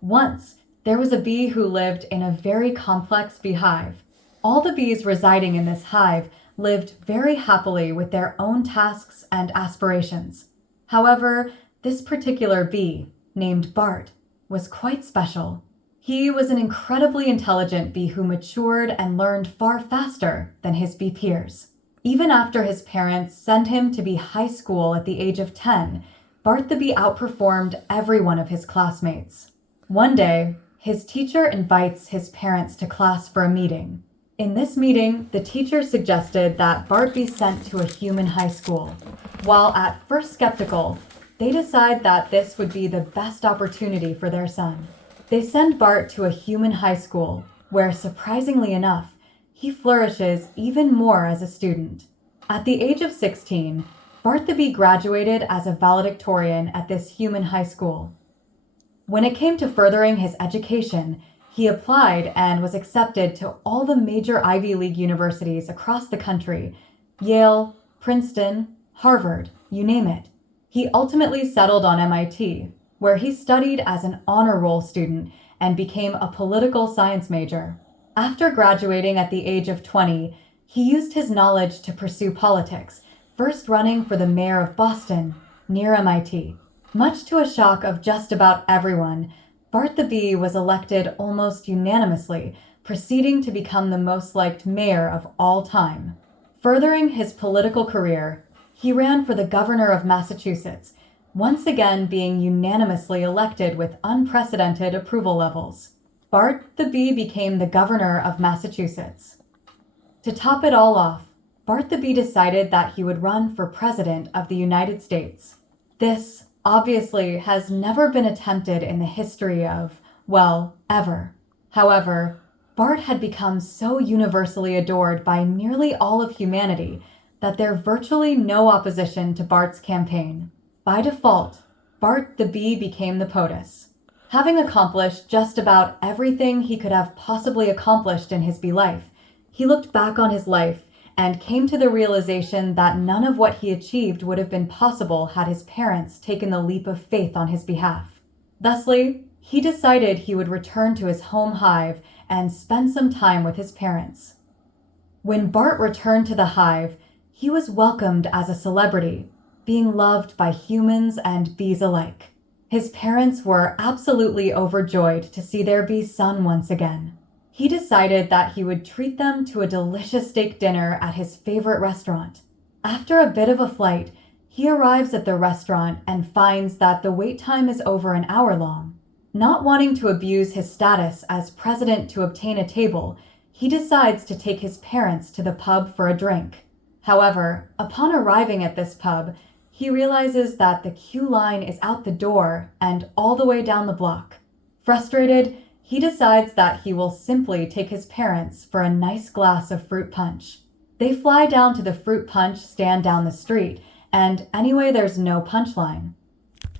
Once, there was a bee who lived in a very complex beehive. All the bees residing in this hive lived very happily with their own tasks and aspirations. However, this particular bee, named Bart, was quite special. He was an incredibly intelligent bee who matured and learned far faster than his bee peers. Even after his parents sent him to high school at the age of 10, Bart the bee outperformed every one of his classmates. One day, his teacher invites his parents to class for a meeting. In this meeting, the teacher suggested that Bart be sent to a human high school. While at first skeptical, they decide that this would be the best opportunity for their son. They send Bart to a human high school, where surprisingly enough, he flourishes even more as a student. At the age of 16, Bart the bee graduated as a valedictorian at this human high school. When it came to furthering his education, he applied and was accepted to all the major Ivy League universities across the country: Yale, Princeton, Harvard, you name it. He ultimately settled on MIT, where he studied as an honor roll student and became a political science major. After graduating at the age of 20, he used his knowledge to pursue politics, first running for the mayor of Boston, near MIT. Much to a shock of just about everyone, Bart the bee was elected almost unanimously, proceeding to become the most liked mayor of all time. Furthering his political career, he ran for the governor of Massachusetts, once again being unanimously elected with unprecedented approval levels. Bart the bee became the governor of Massachusetts. To top it all off, Bart the bee decided that he would run for president of the United States. This, obviously, has never been attempted in the history of, well, ever. However, Bart had become so universally adored by nearly all of humanity that there's virtually no opposition to Bart's campaign. By default, Bart the bee became the POTUS. Having accomplished just about everything he could have possibly accomplished in his bee life, he looked back on his life and came to the realization that none of what he achieved would have been possible had his parents taken the leap of faith on his behalf. Thusly, he decided he would return to his home hive and spend some time with his parents. When Bart returned to the hive, he was welcomed as a celebrity, being loved by humans and bees alike. His parents were absolutely overjoyed to see their bee son once again. He decided that he would treat them to a delicious steak dinner at his favorite restaurant. After a bit of a flight, he arrives at the restaurant and finds that the wait time is over an hour long. Not wanting to abuse his status as president to obtain a table, he decides to take his parents to the pub for a drink. However, upon arriving at this pub, he realizes that the queue line is out the door and all the way down the block. Frustrated, he decides that he will simply take his parents for a nice glass of fruit punch. They fly down to the fruit punch stand down the street, and anyway there's no punch line.